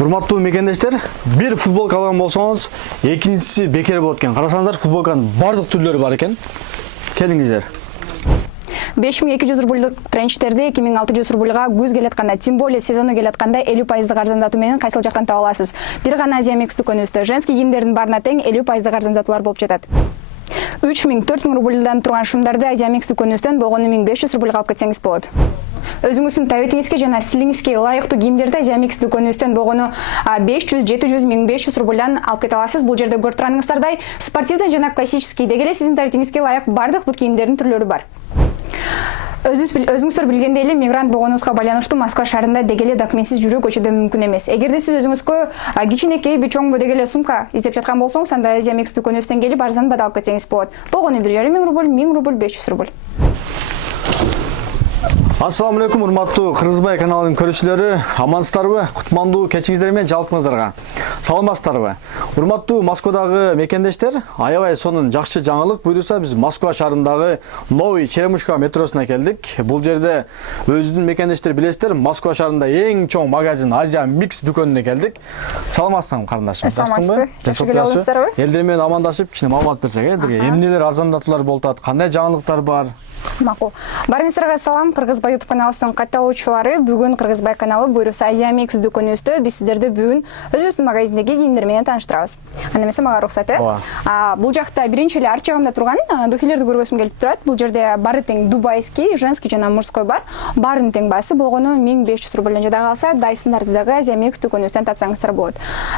Урматтуу мекендештер, бир футболка алган болсоңуз, экинчиси бекер болот экен. Карасаңыздар, футболканын бардык түрлөрү бар экен. Келиңиздер. 5200 рубльдык тренчтерди 2600 рубльга күз келатканда, тем более сезону келатканда 50% арзандатуу менен кайсыл жактан таба аласыз. Бир гана Азия Микс дүкөнүбүздө женский кийимдердин баарына тең 50% арзандатуулар болуп жатат. 3000-4000 рубльдан турган шумдарды Азия Микс дүкөнүбүздөн болгону 1500 рубльга алып кетсеңиз болот. Өзүңүздүн табитиңизге жана стилиңизге ылайыктуу кийимдерди Азия Микс дүкөнүбүздөн болгону 500, 700, 1500 рубльдан алып кете аласыз. Бул жерде көрүп турганыңыздардай спортивден жана классический деги эле сиздин табитиңизге ылайык бардык бут кийимдердин түрлөрү бар. Өзүңүздөр билгендей эле мигрант болгонуңузга байланыштуу Москва шаарында деги эле документсиз жүрүү көчөдө мүмкүн эмес. Эгерде сиз өзүңүзгө кичинекейби чоңбу деги эле сумка издеп жаткан болсоңуз, анда Азия Микс дүкөнүбүздөн келип арзан баада алып кетсеңиз болот. Болгону 1500 рубль, 1000 рубль, 500 рубль. Ассаламу алейкум, урматтуу Кыргызбай каналынын көрүүчүлөрү, амансыздарбы? Кутмандуу кечиңиздер менен жалпыңыздарга. Саламатсыздарбы? Урматтуу Москвадагы мекендештер, аябай сонун жакшы жаңылык буйрса, биз Москва шаарындагы Новый Черемушка метросуна келдик. Бул жерде өзүнүн мекендештер билесиздер, Москва шаарында эң чоң магазин Азия Микс дүкөнүнө келдик. Саламатсызбы карындашым? Саламатсызбы? Жакшы келе аласыздарбы? Элдер менен амандашып, кичине маалымат берсек, эмнелер арзандатуулар болуп атат, кандай жаңылыктар бар? Макул. Барыңыздарга салам, Кыргызбай YouTube каналыбыздын катталуучулары. Бүгүн Кыргызбай каналы буйруса Азия Микс дүкөнүбүздө биз сиздерди бүгүн өзүбүздүн магазиндеги кийимдер менен тааныштырабыз. Анда эмесе мага уруксат, Бул жакта биринчи эле арт жагымда турган дуфилерди көргөсүм келип турат. Бул жерде баары тең дубайский, женский жана мужской бар. Баарынын тең баасы болгону 1500 рубльден жада калса, Дайсындарды дагы Азия Микс дүкөнүбүздөн тапсаңыздар болот.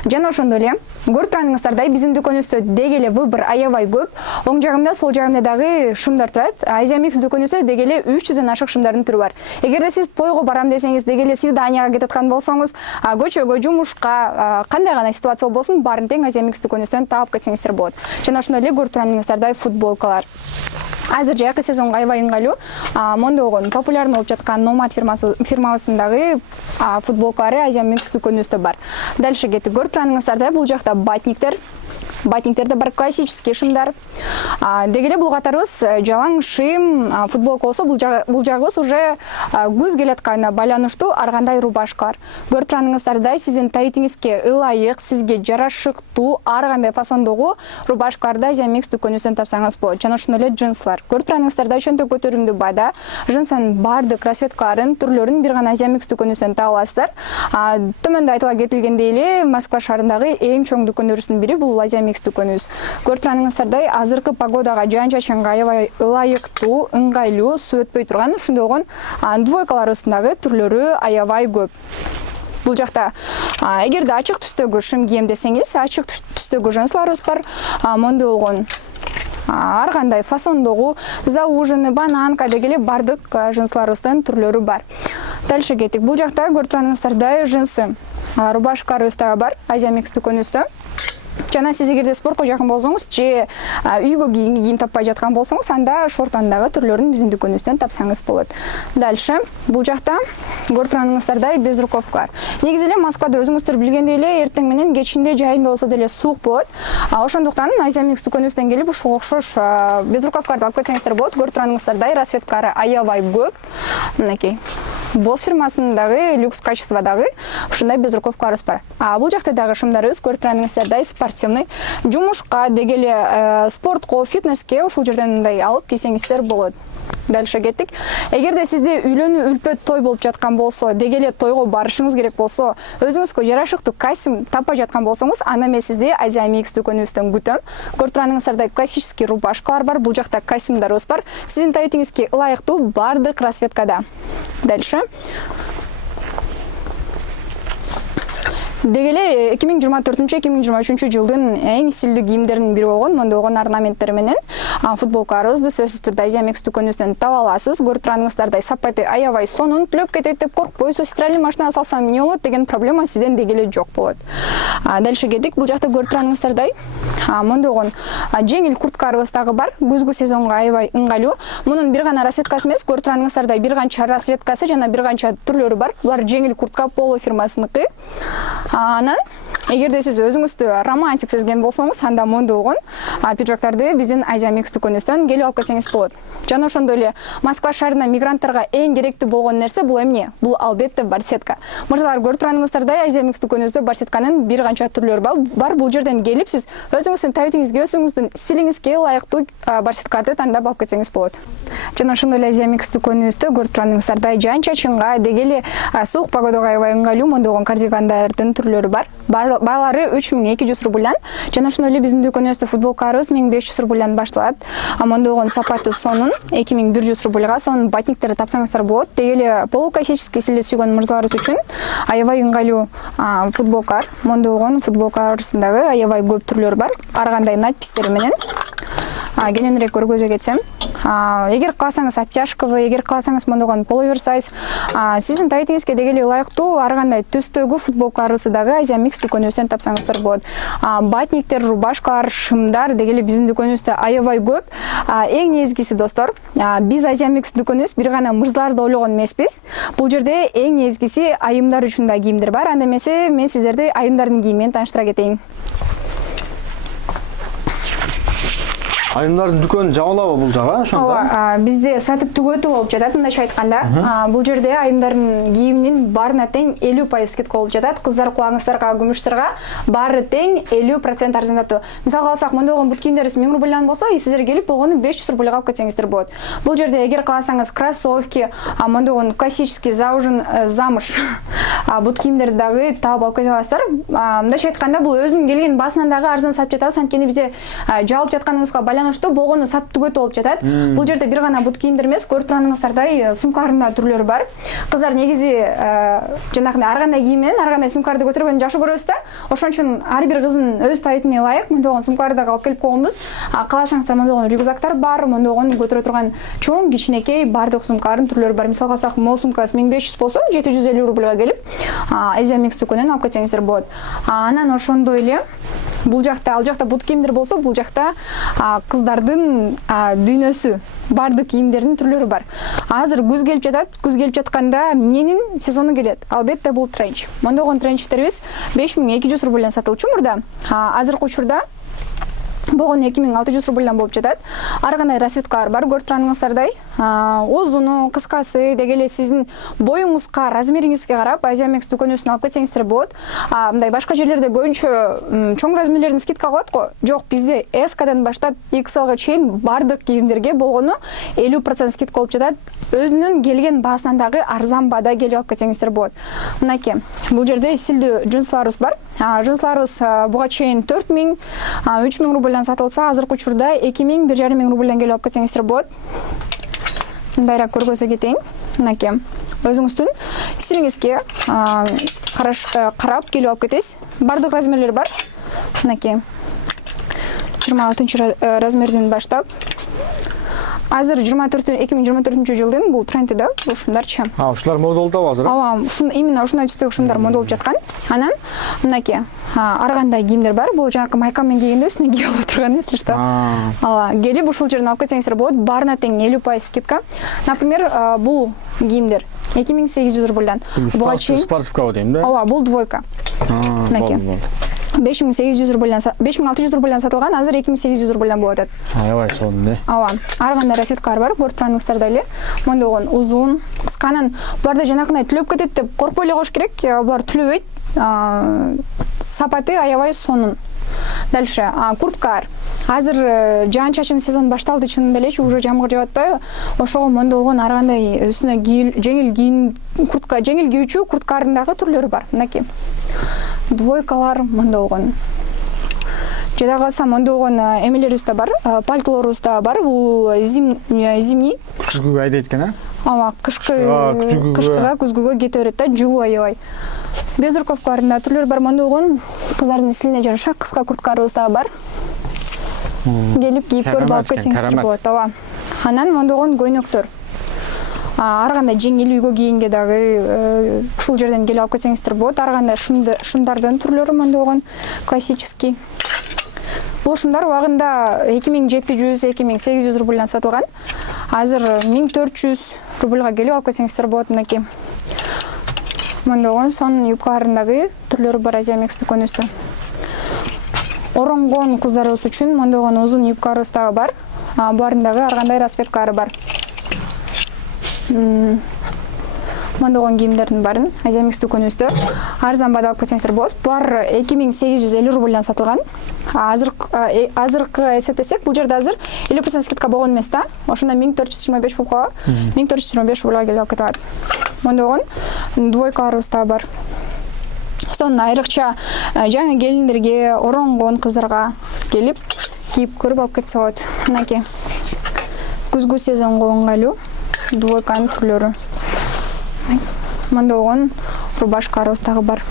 Жана ошондой эле көрүп турганыңыздардай биздин дүкөнүбүздө деги эле выбор аябай көп. Оң жагымда, сол жагымда дагы шумдар турат. Азия Микс дүкөнүбүздө деги эле 300дөн ашык шумдардын түрү бар. Эгерде сиз тойго барам десеңиз, деги эле свиданияга кетип аткан болсоңуз, көчөгө, жумушка, кандай гана ситуация болбосун, баарын тең Азия Микс дүкөнүбүздөн таап кетсеңиздер болот. Жана ошондой эле көрүп турганыңыздардай футболкалар. Азыр жакшы сезонго аябай ыңгайлуу. Мондой болгон популярный болуп жаткан Nomad фирмасындагы футболкалары Азия Микс дүкөнүбүздө бар. Дальше кетип көрүп турганыңыздардай бул жакта батниктер да бар, классический шымдар. Деги эле бул катарыбыз жалаң шым футболка болсо, бул жагыбыз уже күз келатканына байланыштуу ар кандай рубашкалар. Көрүп турганыңыздардай сиздин табитиңизге ылайык, сизге жарашыктуу ар кандай фасондогу рубашкаларды Азия Микс дүкөнүбүздөн тапсаңыз болот. Жана ошондой эле джинслар. Көрүп турганыңыздардай ошентип көтөрүмдүү баада джинсанын бардык расцветкаларын, түрлөрүн бир гана Азия Микс дүкөнүбүздөн таба аласыздар. Төмөндө айтыла кетилгендей эле Москва шаарындагы эң чоң дүкөндөрүбүздүн бири бул Азия Микс дүкөнүбүз. Көрүп турганыңыздардай азыркы погодага, жаан-чачынга аябай ылайыктуу, ыңгайлуу, суу өтпөй турган ушундай болгон двойкаларыбыздын дагы түрлөрү аябай көп. Бул жакта эгерде ачык түстөгү шым кийем десеңиз, ачык түстөгү джинсларыбыз бар. Мондой болгон ар кандай фасондогу заужены, бананка деги эле бардык джинсларыбыздын түрлөрү бар. Дальше кеттик. Бул жакта көрүп турганыңыздардай джинсы рубашкаларыбыз дагы бар Азия Микс дүкөнүбүздө. Жана сиз эгерде спортко жакын болсоңуз, же үйгө кийим таппай жаткан болсоңуз, анда шортанын дагы түрлөрүн биздин дүкөнүбүздөн тапсаңыз болот. Дальше бул жакта көрүп турганыңыздардай безруковкалар. Негизи эле Москвада өзүңүздөр билгендей эле эртең менен кечинде жайында болсо деле суук болот. Ошондуктан Азия Микс дүкөнүбүздөн келип ушуга окшош безруковкаларды алып кетсеңиздер болот. Көрүп турганыңыздардай расцветкалары аябай көп. Мынакей. Босс фирмасынын дагы люкс качестводагы ушундай безруковкаларыбыз бар. Бул жакта дагы шымдарыбыз көрүп турганыңыздардай спортивный, жумушка деги эле спортко, фитнеске ушул жерден мындай алып кийсеңиздер болот. Дальше кеттик. Эгерде сизде үйлөнүү үлпөт той болуп жаткан болсо, деги эле тойго барышыңыз керек болсо, өзүңүзгө жарашыктуу костюм таппай жаткан болсоңуз, анда мен сизди Азия Микс дүкөнүбүздөн күтөм. Көрүп турганыңыздардай классический рубашкалар бар, бул жакта костюмдарыбыз бар. Сиздин табитиңизге ылайыктуу бардык расцветкада. Дальше деги эле 2024-2023 жылдын эң стилдүү кийимдеринин бири болгон мондой болгон орнаменттер менен футболкаларыбызды сөзсүз түрдө Азия Микс дүкөнүбүздөн таба аласыз. Көрүп турганыңыздардай сапаты аябай сонун, түлөп кетет деп коркпойсуз. Стиральный машинага салсам эмне болот деген проблема сизден деги эле жок болот. Дальше кеттик. Бул жакта көрүп турганыңыздардай мондой болгон жеңил курткаларыбыз дагы бар. Күзгү сезонго аябай ыңгайлуу. Мунун бир гана расцветкасы эмес, көрүп турганыңыздардай бир канча расцветкасы жана бир канча түрлөрү бар. Булар жеңил куртка, Поло фирмасыныкы. Анан Эгерде сиз өзүңүздү романтик сезген болсоңуз, анда мондогон пиджактарды биздин Азия Микс дүкөнүбүздөн келип алып кетсеңиз болот. Жана ошондой эле Москва шаарына мигранттарга эң керектүү болгон нерсе бул эмне? Бул албетте барсетка. Мырзалар, көрүп турганыңыздардай, Азия Микс дүкөнүбүздө барсетканын бир канча түрлөрү бар. Бул жерден келип сиз өзүңүздүн табитиңизге, өзүңүздүн стилиңизге ылайыктуу барсеткаларды тандап алып кетсеңиз болот. Жана ошондой эле Азия Микс дүкөнүбүздө көрүп турганыңыздардай жан-чачынга, деги эле суук погодага аябай ыңгайлуу мондогон кардигандардын түрлөрү бар. Баалары 3200 рубльдан. Жана ошондой эле биздин дүкөнүбүздө футболкаларыбыз 1500 рубльдан башталат. Мондогон сапаты сонун 2100 рубльга, сонун батниктерди тапсаңыздар болот. Деги эле полуклассический стилде сүйгөн мырзаларыбыз үчүн аябай ыңгайлуу футболкалар. Мондогон футболкалар арасындагы аябай көп түрлөрү бар. Ар кандай надпистери менен. Кененирээк көргөзө кетсем, эгер кааласаңыз обтяжковый, эгер кааласаңыз мондогон полуверсайз, сиздин табитиңизге деги эле ылайыктуу ар кандай түстөгү футболкаларыбызды дагы Азия Микс дүкөнүбүздөн тапсаңыздар болот. Батниктер, рубашкалар, шымдар деги эле биздин дүкөнүбүздө аябай көп. Эң негизгиси достор, биз Азия Микс дүкөнүбүз бир гана мырзаларды ойлогон эмеспиз. Бул жерде эң негизгиси айымдар үчүн да кийимдер бар. Анда эмесе мен сиздерди айымдардын кийими менен тааныштыра кетейин. Айымдардын дүкөнү жабылабы бул жага ошондо? Ооба, бизде сатып түгөтүү болуп жатат, мындайча айтканда. Бул жерде айымдардын кийиминин баарына тең 50% скидка болуп жатат. Кыздар кулагыңыздарга, күмүш сырга баары тең 50% арзандатуу. Мисалга алсак, мондогон бут кийимдерибиз 1000 рубльдан болсо, сиздер келип болгону 500 рубльга алып кетсеңиздер болот. Бул жерде эгер кааласаңыз кроссовки, мондогон классический замуж бут кийимдерди дагы таап алып кете аласыздар. Мындайча айтканда, бул өзүнүн келген басынан дагы арзан сатып жатабыз, анткени бизде жалып жатканыбызга байланыштуу болгону сатып түгөтүү болуп жатат. Бул жерде бир гана бут кийимдер эмес, көрүп турганыңыздардай сумкалардын түрлөрү бар. Кыздар негизи жанагындай ар кандай кийим менен ар кандай сумкаларды көтөргөнү жакшы көрөбүз да. Ошон үчүн ар бир кыздын өз табитине ылайык мондогон сумкаларды дагы алып келип койгонбуз. Кааласаңыздар, мондогон рюкзактар бар, мондогон көтөрө турган чоң, кичинекей бардык сумкалардын түрлөрү бар. Мисалга алсак, мол сумкасы 1500 болсо, 750 рубльга келип Азия Микс дүкөнүнөн алып кетсеңиздер болот. Анан ошондой эле бул жакта, ал жакта бут кийимдер болсо, бул жакта кыздардын дүйнөсү, бардык кийимдердин түрлөрү бар. Азыр күз келип жатат. Күз келип жатканда эмненин сезону келет? Албетте бул тренч. Мондогон тренчтерибиз 5200 рубльдан сатылчу мурда. Азыркы учурда болгон 2600 рубльдан болуп жатат. Ар кандай расцветкалар бар, көрүп турганыңыздардай. Узуну, кыскасы, деги эле сиздин боюңузга, размериңизге карап Азия Микс дүкөнүбүздөн алып кетсеңиздер болот. Мындай башка жерлерде көбүнчө чоң размерлердин скидка кылат го. Жок, бизде S-дан баштап XL-га чейин бардык кийимдерге болгону 50% скидка болуп жатат. Өзүнүн келген баасынан дагы арзан баада келип алып кетсеңиздер болот. Мынакей, бул жерде стилдүү джинсларыбыз бар. Джинсларыбыз буга чейин 4000, 3000 рубльдан сатылса, азыркы учурда 2000, 1500 рубльдан келип алып кетсеңиздер болот. Мындайраак көргөзө кетейин. Мынакей, өзүңүздүн стилиңизге карап келип алып кетесиз. Бардык размерлер бар. Мынакей, 26 размерден баштап азыр 2024 жылдын бул тренди да, ушундарчы. Ушулар мода болуп атабы азыр? Ооба, именно ушундай түстөгү шумдар мода болуп жаткан. Анан мынакей, ар кандай кийимдер бар. Бул жанагы майка менен кийгенде үстүнө кийип алып турган, если что. Келип ушул жерден алып кетсеңиздер болот. Баарына тең 50% скидка. Например, бул кийимдер 2800 рубльдан. Буга чейин спортивка дейм да? Ооба, бул двойка. Мынакей. 5600 рубльдан сатылган, азыр 2800 рубльдан болуп атат. Аябай сонун, да. Ооба, ар кандай расцветкалар бар, көрүп турганыңыздардай эле. Мондогон узун, кысканын буларды жанакындай түлөп кетет деп коркпой эле коюш керек. Булар түлөбөйт. Сапаты аябай сонун. Дальше, курткалар. Азыр жаан-чачын сезон башталды, чынында элечи, уже жамгыр жаап атпайбы? Ошого мондогон ар кандай үстүнө жеңил кийүүчү курткалардын дагы түрлөрү бар. Мынакей. Двойкалар мондогон. Жада калса мондогон эмелерибиз да бар, пальтолорубуз да бар. Бул зимний. Кышкыга айдайт экен, Ооба, кышкыга, күзгүгө кете берет да, жуу аябай. Без рукавкаларында түрлөр бар. Мондогон кыздардын стилине жараша кыска курткаларыбыз да бар. Келип кийип көрүп алып кетсеңиздер болот. Ооба. Анан мондогон көйнөктөр. Ар кандай жеңил үйгө кийинге дагы ушул жерден келип алып кетсеңиздер болот. Ар кандай шымдардын түрлөрү мондогон классический. Бул шумдар убагында 2700-2800 рубльдан сатылган. Азыр 1400 рубльга келип алып кетсеңиздер болот. Мынакей. Мондогон сонун юбкаларындагы түрлөрү бар Азиамекс дүкөнүбүздө. Оронгон кыздарыбыз үчүн мондогон узун юбкаларыбыз дагы бар. Булардын дагы ар кандай распеткалары бар. Мондогон кийимдердин баарын Азиамекс дүкөнүбүздө арзан баада алып кетсеңиздер болот. Булар 2850 рубльдан сатылган. Азыркы эсептесек, бул жерде азыр 50% скидка болгон эмес да. Ошондо 1425 болуп калат. 1425 рубльга келип алып кетип алат. Мондогон двойкаларыбыз да бар. Сонун айрыкча жаңы келиндерге, оронгон кыздарга келип кийип көрүп алып кетсе болот. Мынакей. Күзгү сезонго ыңгайлуу двойканын түрлөрү. Мондогон рубашкаларыбыз дагы бар.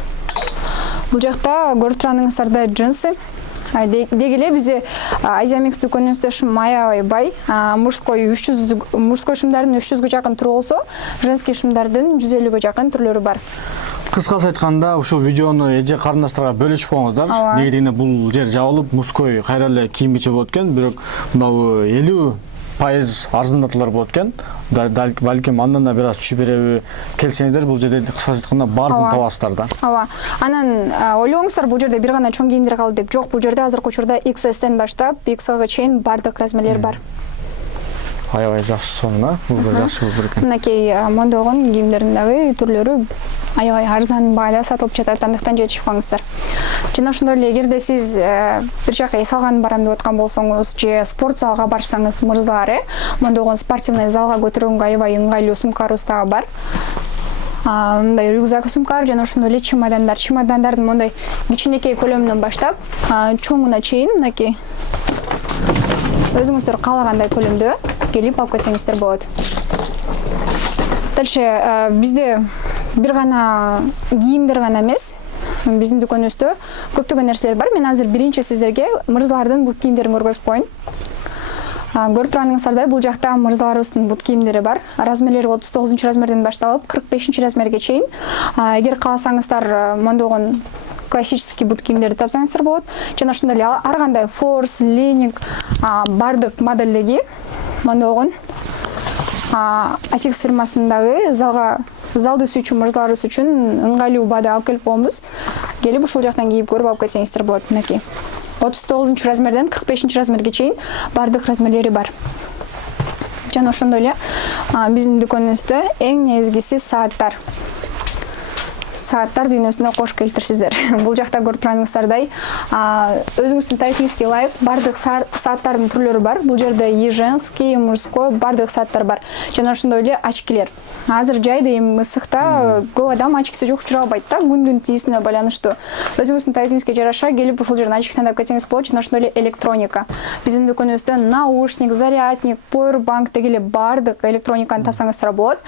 Бул жакта көрүп турганыңыздарда джинсы. Деги эле бизде Азиамекс дүкөнүбүздө шум аябай бай. Мужской шумдардын 300гө жакын түрү болсо, женский шумдардын 150гө жакын түрлөрү бар. Кыскасы айтканда, ушул видеону эже карындаштарга бөлүшүп коюңуздар. Неге дегенде бул жер жабылып, мужской кайра эле кийимче болот экен, бирок мынабу 50% арзандатуулар болот экен. Балким андан да бир аз түшүп береби келсеңиздер, бул жерде кыскасы айтканда баардыгын табасыздар да. Ооба. Анан ойлоңуздар, бул жерде бир гана чоң кийимдер калды деп. Жок, бул жерде азыркы учурда XS-тен баштап XL-га чейин баардык размерлер бар. Аябай жакшы сонун, бул жакшы болуп экен. Мынакей мондогон кийимдердин дагы түрлөрү аябай арзан баада сатылып жатат, андыктан жетишип калыңыздар. Жана ошондой эле эгерде сиз бир жака эс алган барам деп аткан болсоңуз, же спорт залга барсаңыз, мырзалар, мондогон спортивный залга көтөргөнгө аябай ыңгайлуу сумкаларыбыз дагы бар. Мындай рюкзак сумкалар жана ошондой эле чемодандар. Чемодандардын мондай кичинекей көлөмүнөн баштап, чоңуна чейин мынакей өзүңүздөр каалагандай көлөмдө келип алып кетсеңиздер болот. Дальше бизде бир гана кийимдер гана эмес, биздин дүкөнүбүздө көптөгөн нерселер бар. Мен азыр биринчи сиздерге мырзалардын бут кийимдерин көргөзүп коеюн. Көрүп турганыңыздардай, бул жакта мырзаларыбыздын бут кийимдери бар. Размерлери 39-размерден башталып 45-размерге чейин. Эгер кааласаңыздар, мондогон классический бут кийимдерди тапсаңыздар болот. Жана ошондой эле ар кандай форс, леник, бардык модельдеги мондогон Asics фирмасындагы залды сүйчү мырзаларыбыз үчүн ыңгайлуу баада алып келип коебуз. Келип ушул жактан кийип көрүп алып кетсеңиздер болот. Мынакей. 39-размерден 45-размерге чейин бардык размерлери бар. Жана ошондой эле биздин дүкөнүбүздө эң негизгиси сааттар. Сааттар дүйнөсүнө кош келтирсиздер. Бул жакта көрүп турганыңыздардай, өзүңүздүн тайпиңизге ылайык бардык сааттардын түрлөрү бар. Бул жерде и женский, и мужской бардык сааттар бар. Жана ошондой эле очкилер. Азыр жайда эми ысыкта көп адам очкиси жок чыга албайт да, күндүн тийүүсүнө байланыштуу. Өзүңүздүн тайпиңизге жараша келип ушул жерден очки тандап кетсеңиз болот. Жана ошондой эле электроника. Биздин дүкөнүбүздө наушник, зарядник, powerbank деги эле бардык электрониканы тапсаңыздар болот.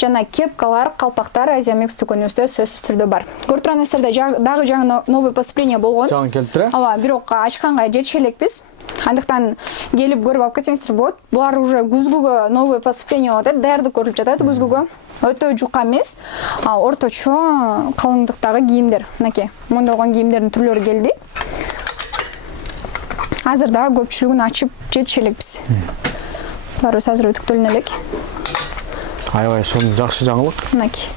Жана кепкалар, калпактар Азиамекс дүкөнүбүздө сөзсүз түрдө бар. Көрүп турганыңыздарда дагы жаңы новый поступление болгон. Жаңы келиптир. Ооба, бирок ачканга жетише элекпиз. Андыктан келип көрүп алып кетсеңиздер болот. Булар уже күзгүгө новый поступление болуп атат, даярдык көрүлүп жатат күзгүгө. Өтө жука эмес, орточо калыңдыктагы кийимдер. Мынакей, мондогон кийимдердин түрлөрү келди. Азыр дагы көпчүлүгүн ачып жетише элекпиз. Буларыбыз азыр үтүктөлүнө элек. Аябай сонун жакшы жаңылык. Мынакей.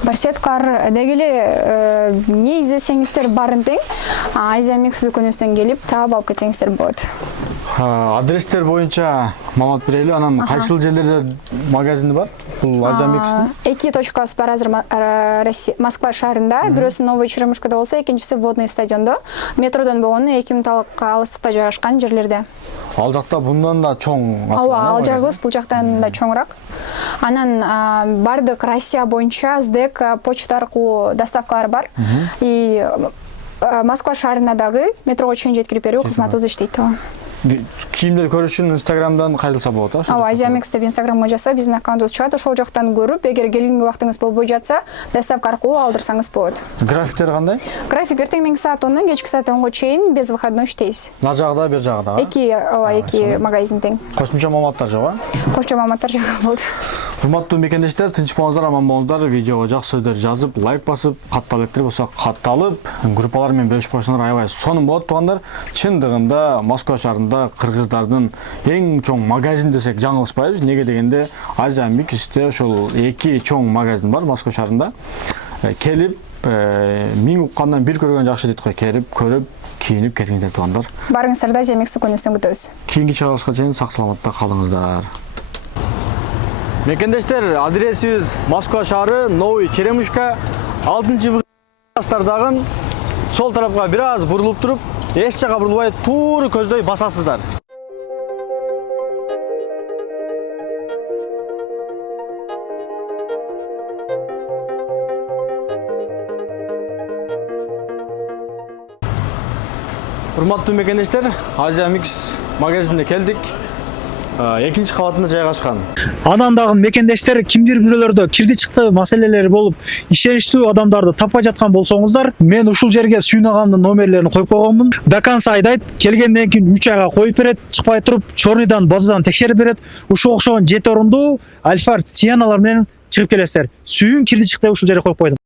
Барсеткалар деги эле не издесеңиздер барын тең Азиамекс дүкөнүбүздөн келип таап алып кетсеңиздер болот. Адрестер боюнча маалымат берели, анан кайсыл жерлерде магазини бар? Бул Азиамекстин? 2 точкасы бар азыр Москва шаарында, бирөөсү Новый Черемушкада болсо, экинчиси Водный стадиондо. Метродон болгону 2 мүнөттүк алыстыкта жайгашкан жерлерде. Ал жакта bundan да чоң. Ооба, ал жагыбыз бул жактан да чоңураак. Анан бардык Россия боюнча СДЭК почта аркылуу доставкалар бар. И Москва шаарына дагы метрого чейин жеткирип берүү кызматыбыз иштейт. Кийимдер көрүш үчүн Инстаграмдан кайрылса болот, а? Ооба, Азиамекс деп Инстаграмга жазса, биздин аккаунтубуз чыгат, ошол жактан көрүп, эгер келгенге убактыңыз болбой жатса, доставка аркылуу алдырсаңыз болот. Графиктер кандай? График эртең менги саат 10-дон кечки саат 10го чейин без выходной иштейбиз. На жагда, бер жагда. Эки магазин тең. Кошумча маалыматтар жок, а? Кошумча маалыматтар жок болот. Урматтуу мекендештер, тынч болуңуздар, аман болуңуздар. Видеого жакшы сөздөр жазып, лайк басып, катталып электер болсо катталып, группалар менен бөлүшүп койсоңор аябай сонун болот туугандар. Чындыгында Москва шаарында кыргыздардын эң чоң магазин десек жаңылышпайбыз. Неге дегенде Азия Миксте ошол эки чоң магазин бар Москва шаарында. Келип, миң уккандан бир көргөн жакшы дейт го. Келип, көрүп, кийинип кетиңиздер туугандар. Барыңыздар да Азия Микс дүкөнүбүздөн күтөбүз. Кийинки чыгарылышка чейин сак саламатта калыңыздар. Мекендештер, адресибиз Москва шаары, Новый Черемушка, 6-астардагын сол тарапка бир аз бурулуп туруп, эч жака бурулбай тууру көздөй басасыздар. Урматтуу мекендештер, Азия Микс магазинине келдик. Экинчи кабатында жайгашкан. Анан дагы мекендештер кимдир бирөөлөрдө кирди чыкты маселелери болуп, ишеничтүү адамдарды таппай жаткан болсоңуздар, мен ушул жерге Сүйүн агамдын номерлерин коюп койгонмун. До конца айдайт, келгенден кийин 3 айга коюп берет, чыкпай туруп, чорныйдан, базадан текшерип берет. Ушул окшогон 7 орундуу Альфард Сианалар менен чыгып келесиздер. Сүйүн кирди чыкты ушул жерге коюп койдум.